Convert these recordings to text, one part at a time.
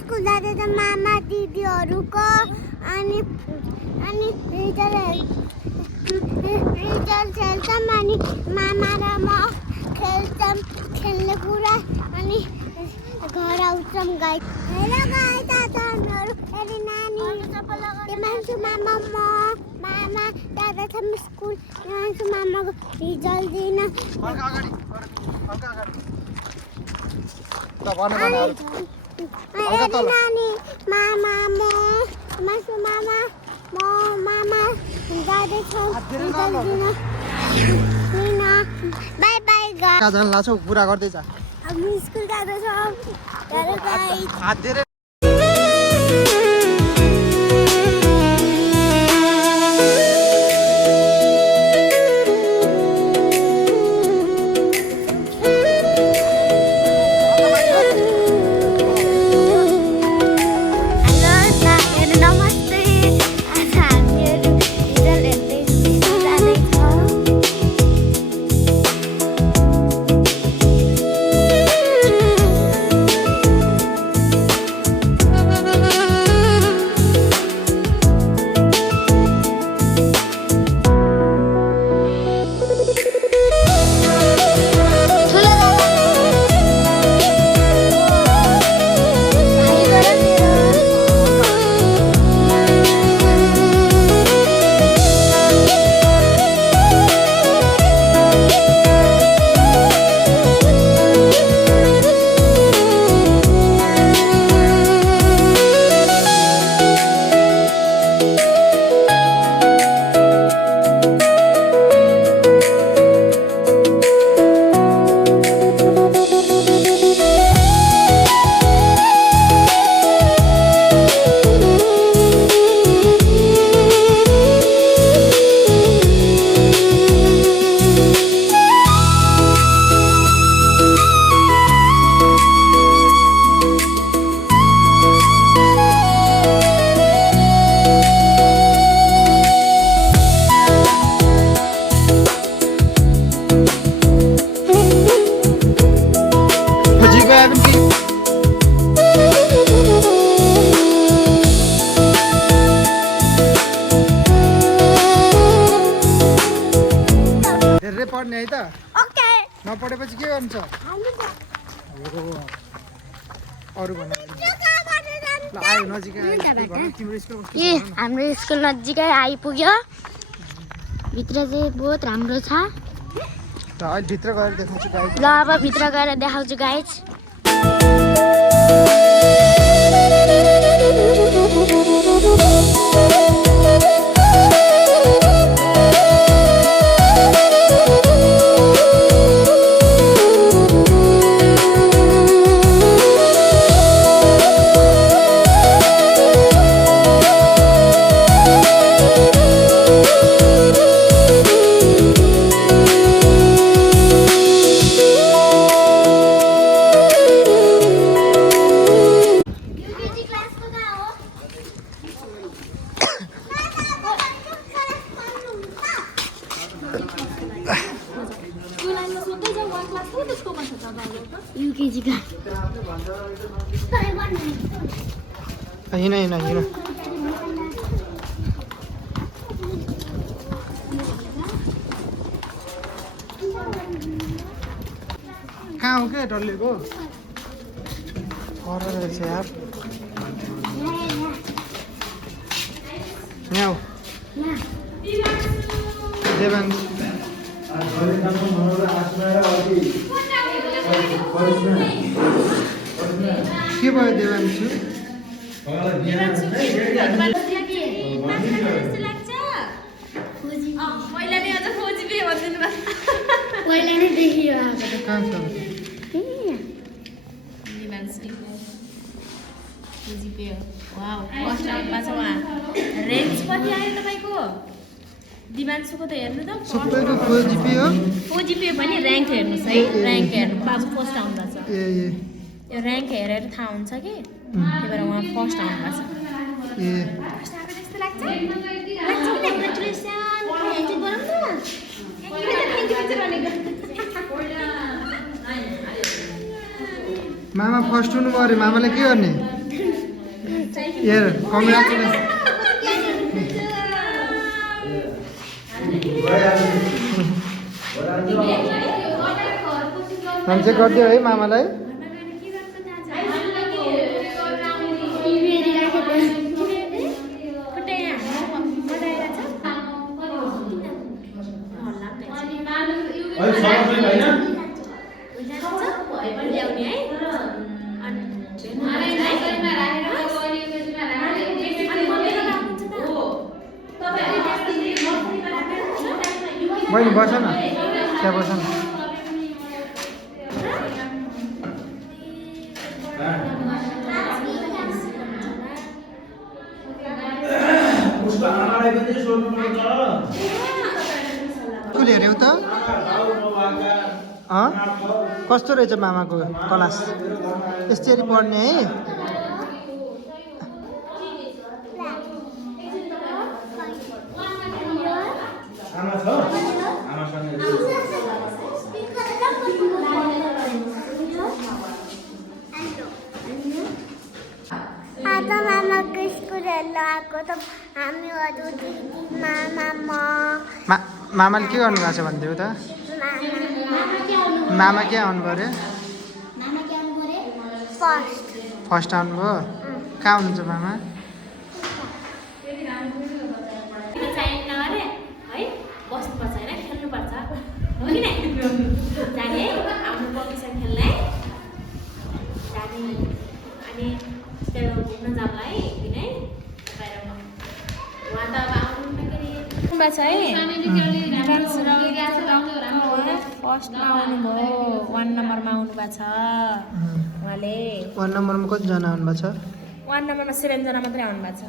School जाँदै त मामा दिदीहरूको अनि रिजल्ट खेल्छौँ अनि मामा र म खेल्छौँ खेल्ने कुरा अनि घर आउँछौँ गाइस। हेलो गाइस आज हामीहरू हेरी नानी मान्छे मामा म मामा जाँदैछौँ स्कुल मान्छे मामाको रिजल्ट दिन नानी मामा म मासु मामा म मामा जाँदैछौँ रिजल्ट दिन बाई बाई गाइस। कहाँ जान लाग्छौ पुरा गर्दै जा। हामी स्कुल जाँदैछौँ हेलो गाइस। पढ्ने है त ओके नपढेपछि के गर्नु छ अरु भन ल आयो नजिकै ए हाम्रो स्कुल नजिकै आइपुग्यो भित्र चाहिँ बहुत राम्रो छ त अहिले भित्र गएर देखाउँछु गाइस। ल अब भित्र गएर देखाउँछु गाइस। UKG का हिँड हिँड हिँड कहाँ हो क्या डल्लेको पर रहेछ यार यहाँ हो देवांश के भयो देवांशु पहिला नै देखियो कहाँ छ रेन्ज कति आयो तपाईँको दिमान्सुको त हेर्नु त सबैको फोजिपी हो फोजिपी पनि र्याङ्क हेर्नुहोस् है र्याङ्क हेर्नु बाबु फर्स्ट आउँदा छ ए यो र्याङ्क हेरेर थाहा हुन्छ कि त्यही भएर उहाँ फर्स्ट आउनुभएको छ ए जस्तो लाग्छ मामा फर्स्ट हुनु भयो अरे मामाले के गर्ने हेर कङ्ग्रेचुलेसन मान्छे गरिदियो है मामालाई बहिनी बस न त्यहाँ बस न स्कुल हेऱ्यौ त कस्तो रहेछ मामाको क्लास यसरी पढ्ने है आज मामाको स्कुल हेर्न आएको त हामीहरू दिदी मामा म मामाले के गर्नुभएको छ भनिदियो त मामा के आउनु पऱ्यो फर्स्ट आउनुभयो कहाँ हुनुहुन्छ मामा बस्नुपर्छ होइन खेल्नुपर्छ हो कि नै जाने आफ्नो कम्पिटिसन खेल्न है जाने अनि त्यो घुम्न जाउँला है किनै बाहिरमा उहाँ त अब आउनु छ है फर्स्टमा आउनुभयो 1 नम्बरमा आउनुभएको छ उहाँले 1 नम्बरमा कतिजना आउनुभएको छ 1 नम्बरमा 7 जना मात्रै आउनुभएको छ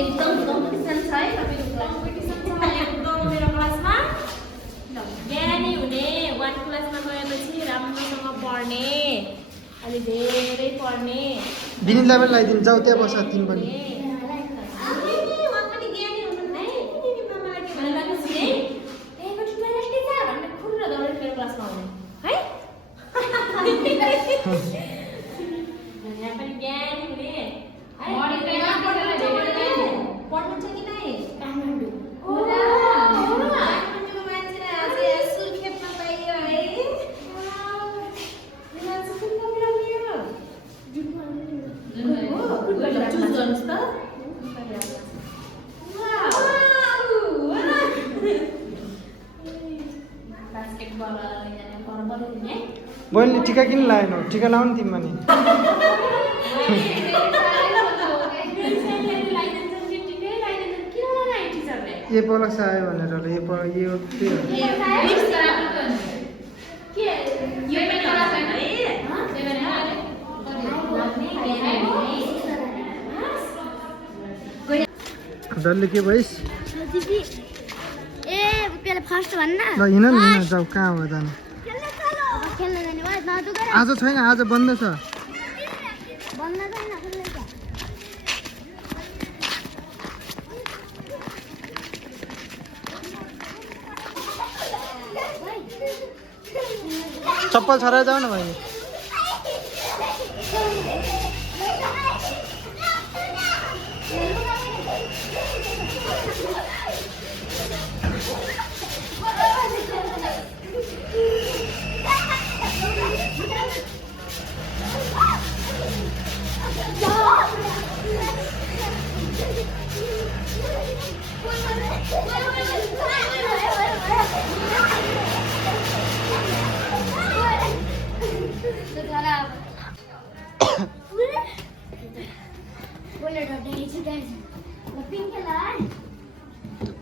एकदम कम्पिटिसन छ है तपाईको कम्पिटिसन छ एकदम मेरो क्लासमा ज्ञानी हुने 1 क्लासमा गएपछि राम्रोसँग पढ्ने अलि धेरै पढ्ने बिनितलाई पनि लगाइदिनु जाऊ त्यहाँ बस तिमी पनि बहिनीले टिका किन लगाएन टिका लाउनु तिमी पनि ए पलक्स आयो भनेर होला यो डरले के भइस् ए पहिले फर्स्ट भन्न ल हिँड न हिँड जाऊ कहाँ हो जानु खेल्न जाने भयो नदुगर आज छैन आज बन्द छ बन्न छैन चप्पल छराएर जाऊ न भाइ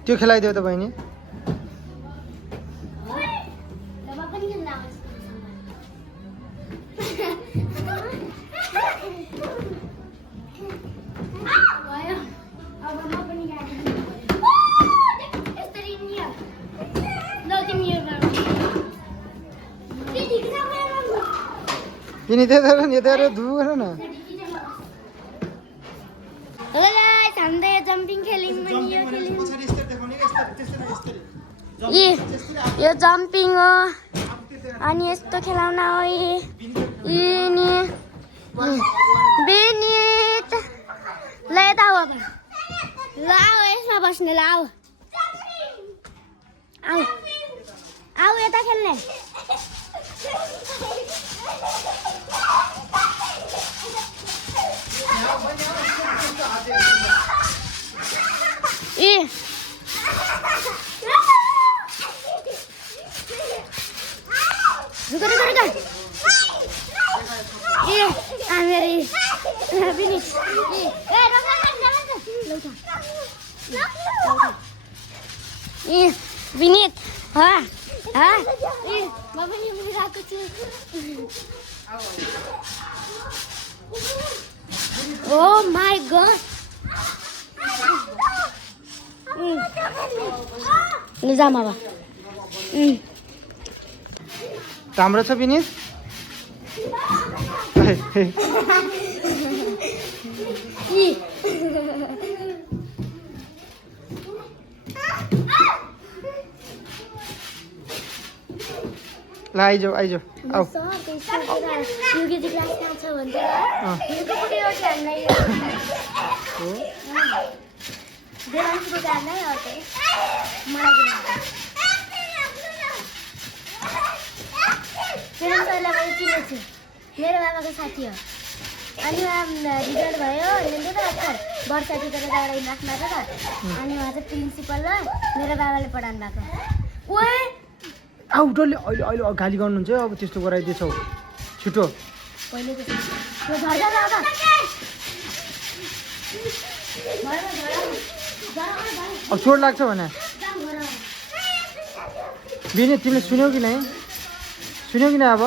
त्यो खेलाइदियो त बहिनी ini dia dua na hello guys हामीले जम्पिङ खेल्यौँ अनि यो खेल्यौँ यो जम्पिङ हो अनि यस्तो खेलाउन हो नि बिन बस्ने ल आऊ आऊ आऊ यता खेल्ने ए रुक रुक रुक ए मेरी बिनी ए ए विनीत हा हा ए म पनि मुगिरहेको छु ओ माय गॉड जा बाबा राम्रो छ विनीत ल आइज आऊ युकेजी क्लास कहाँ छ भन्दै देवांशको जानै हो त मलाई मेरो सरलाई मैले चिनेछु मेरो बाबाको साथी हो अनि रिजल्ट भयो अहिले त अक्षर वर्ष टिकेर गएर इलाजमा छ त अनि उहाँ चाहिँ प्रिन्सिपल र मेरो बाबाले पढाउनु भएको ओए आउ डल्ले अहिले अहिले गाली गर्नुहुन्छ अब त्यस्तो गराइदिएछौ छिटो पहिले त अब चोट लाग्छ भने विनीत तिमीले सुन्यौ कि नै सुन्यौ कि नै अब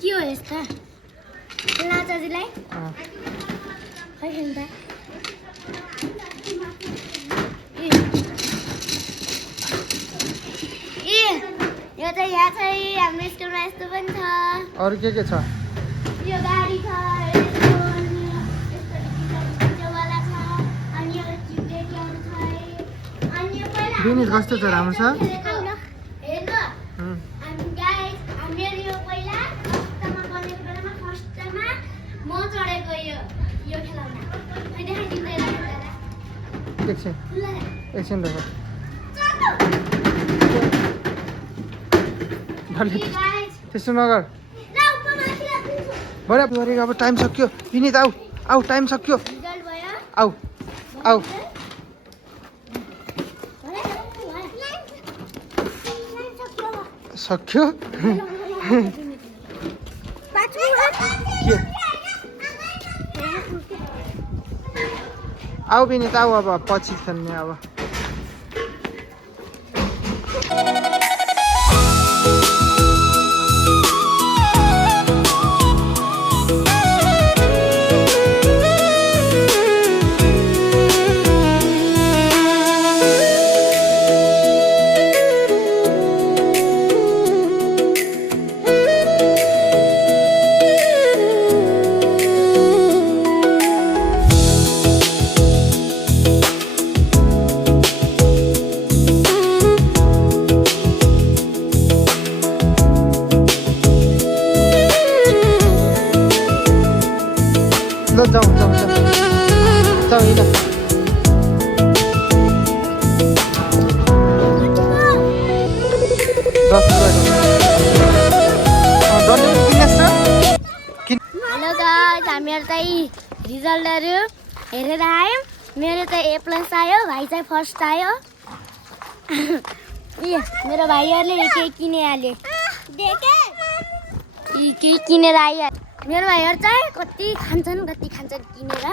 के हो यस्ता नाचाजीलाई खै खेल्दा यो चाहिँ यहाँ चाहिँ हाम्रो स्कुलमा यस्तो पनि छ अरू के छ यो गाडी छ विनीत कस्तो छ राम्रो छ एकछिन देखो त्यस्तो नगर बडा गरेको अब टाइम सक्यो विनीत आऊ आऊ टाइम सक्यो आऊ आऊ सक्यो आऊ विनीत आऊ अब पछि खेल्ने अब जाऊ हेलो गाइस हामीहरु चाहिँ रिजल्टहरु हेरेर आयौं मेरो त A+ आयो भाइ चाहिँ फर्स्ट आयो मेरो भाइहरुले के किनिहाल्यो के किनेर आयो मेरो भाइहरु चाहिँ कति खान्छन् किनेर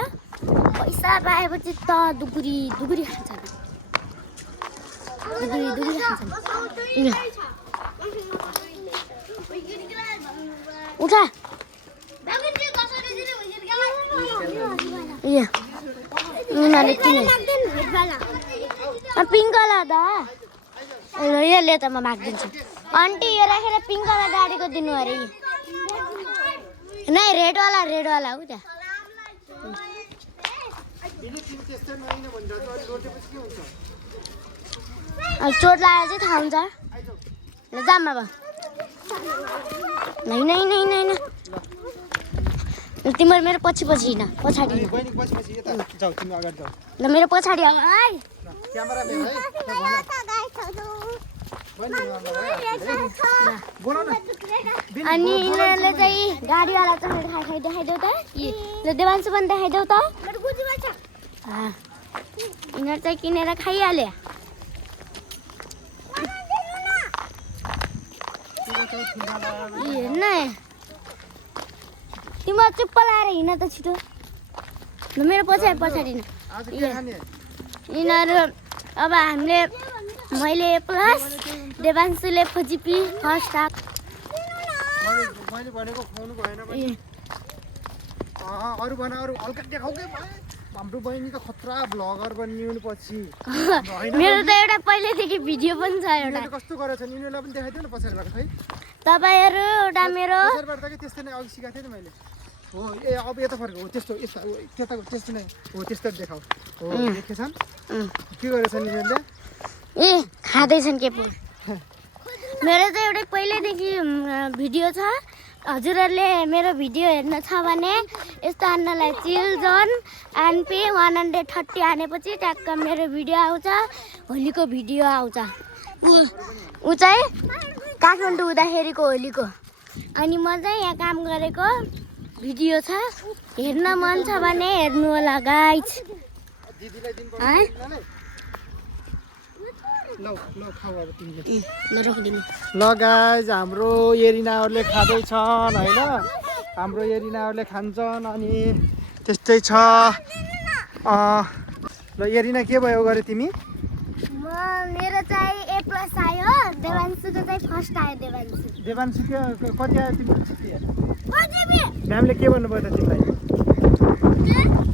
पैसा पाएपछि त दुगुरी खान्छन् दुगुरी खान्छन् उठा उनीहरूले किने पिङ्क वाला दा यसले त म माग्दिन्छु आन्टी यो राखेर पिङ्क वाला गाडीको दिनु अरे नहीं रेड वाला हो क्या चोट लागेर चाहिँ थाहा हुन्छ ल जाम अब नहीं तिम्रो मेरो पछि हिँड पछाडि हिँड बहिनी पछि यता जाऊ तिमी अगाडि जाऊ ल मेरो पछाडि आऊ है क्यामेराम्यान है बोल न अनि यिनीहरूले चाहिँ गाडीवाला चढेर देखाइदेऊ त ल देवान्सु पनि देखाइदेऊ त यिनीहरू चाहिँ किनेर खाइहाल्यो हेर्न तिम्रो चुप्प लाएर हिँड त छिटो ल मेरो पछाडि यिनीहरू अब हामीले मैले प्लस देवान्सुले फोजिपी फर्स्ट हाफ मैले भनेको खुवाउनु भएन भने अरू भन अरू हल्का देखाउ के हाम्रो बहिनी त खतरा ब्लगर बनिनु पछि मेरो त एउटा पहिल्यैदेखि भिडियो पनि छ एउटा कस्तो गरेछ नि यिनीहरूलाई पनि देखाइदिउ न पछाडिबाट खै तपाईँहरू एउटा मेरो पछाडिबाट त के त्यस्तै नै अघि सिकाएको थिएँ नि मैले हो ए अब यता फर्क हो त्यस्तो यस्तो त्यताको त्यस्तो नै हो त्यस्तो देखाऊ हो देखेछन् के गरेछन् यिनीहरूले ए खाँदैछन् के पो मेरो चाहिँ एउटा पहिल्यैदेखि भिडियो छ हजुरहरूले मेरो भिडियो हेर्न छ भने यस्तो हान्नलाई चिल्ड्रन एनपी 130 हानेपछि ट्याक्क मेरो भिडियो आउँछ होलीको भिडियो आउँछ ऊ चाहिँ काठमाडौँ हुँदाखेरिको होलीको अनि म चाहिँ यहाँ काम गरेको भिडियो छ हेर्न मन छ भने हेर्नु होला गाइज ल गाइज हाम्रो एरिनाहरूले खाँदैछन् होइन हाम्रो एरिनाहरूले खान्छन् अनि त्यस्तै छ ल एरिना के भयो गरे तिमी मेरो चाहिँ ए प्लस आयो देवान्सुको चाहिँ फर्स्ट आयो देवान्सु के कति आयो तिम्रो म्यामले के भन्नुभयो त तिमीलाई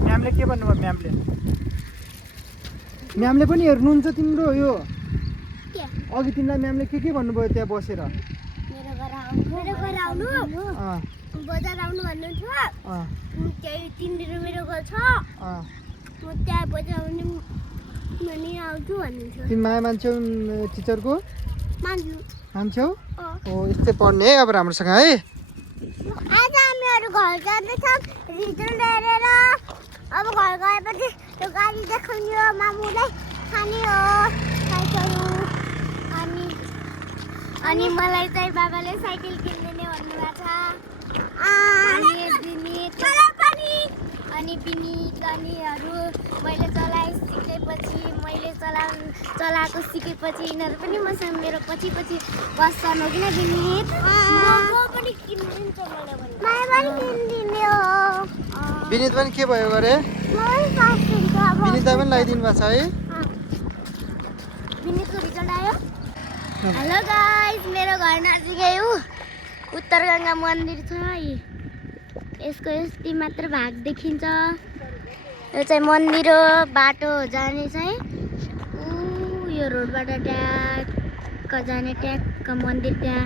म्यामले के भन्नुभयो म्यामले पनि हेर्नुहुन्छ तिम्रो यो अघि तिमीलाई म्यामले के भन्नुभयो त्यहाँ बसेर मेरो घर आउनु बजार आउनु भन्नुहुन्थ्यो त्यही 3 दिन मेरो घर छ म त्यहाँ बजार आउने भनी आउँछु भन्नुहुन्थ्यो तिमी माया मान्छौ टिचरको मान्छौ हो यस्तै पढ्ने है अब राम्रोसँग है आज हामीहरू घर जाँदैछौँ रिजल्ट हेरेर अब घर गएपछि त्यो गाडी देखाउने हो मामुलाई खाने हो साइकलहरू अनि मलाई चाहिँ बाबाले साइकल किन्दिने भन्नुभएको छ अनि विनित अनिहरू मैले चलाएको सिकेपछि यिनीहरू पनि मसँग मेरो पछि बस्छन् हो किन विनित पनि किनिदिन्छ विनित पनि के भयो गरे विनितलाई पनि लगाइदिनु भएको छ है विनितको रिजल्ट आयो हेलो गाइस मेरो घर नजिकै हो उत्तर गङ्गा मन्दिर छ यसको यति मात्र भाग देखिन्छ यो चाहिँ मन्दिर हो बाटो जाने चाहिँ यो रोडबाट ट्याक्क जाने ट्याक्क मन्दिर त्यहाँ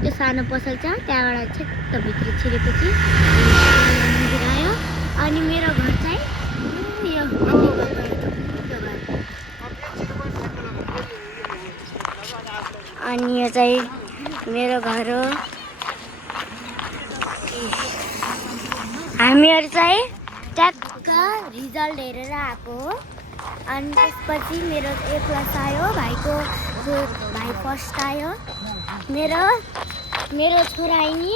त्यो सानो पसल छ त्यहाँबाट छेक्क भित्र छिरेपछि मन्दिर आयो अनि मेरो घर चाहिँ यो अनि यो चाहिँ मेरो घर हो हामीहरू चाहिँ ट्याक्क रिजल्ट हेरेर आएको हो अनि त्यसपछि मेरो ए प्लस आयो भाइ फर्स्ट आयो मेरो छोरा नि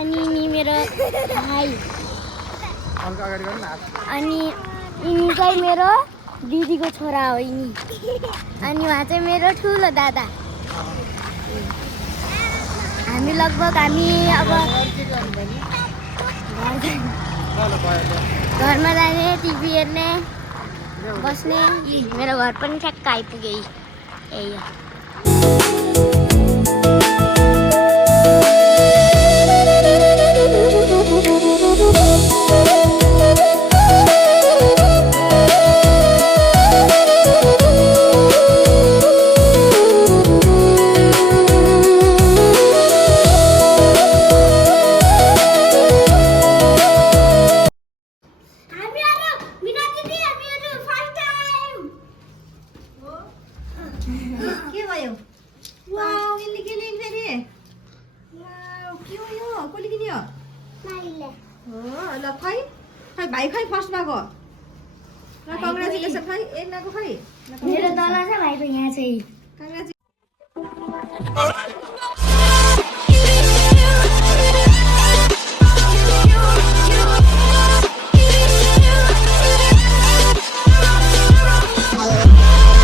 अनि मेरो भाइ अनि यिनी चाहिँ मेरो दिदीको छोरा हो यिनी अनि उहाँ चाहिँ मेरो ठुलो दादा हामी लगभग अब घरमा जाने टिभी हेर्ने बस्ने मेरो घर पनि ठ्याक्क आइपुगे यही हो के भयो हो ल खै खै भाइ खै फर्स्ट भएको ल कङ्ग्रेचुलेसन खै एकनाको खै मेरो तल छ भाइको यहाँ चाहिँ कङ्ग्रेचुलेसन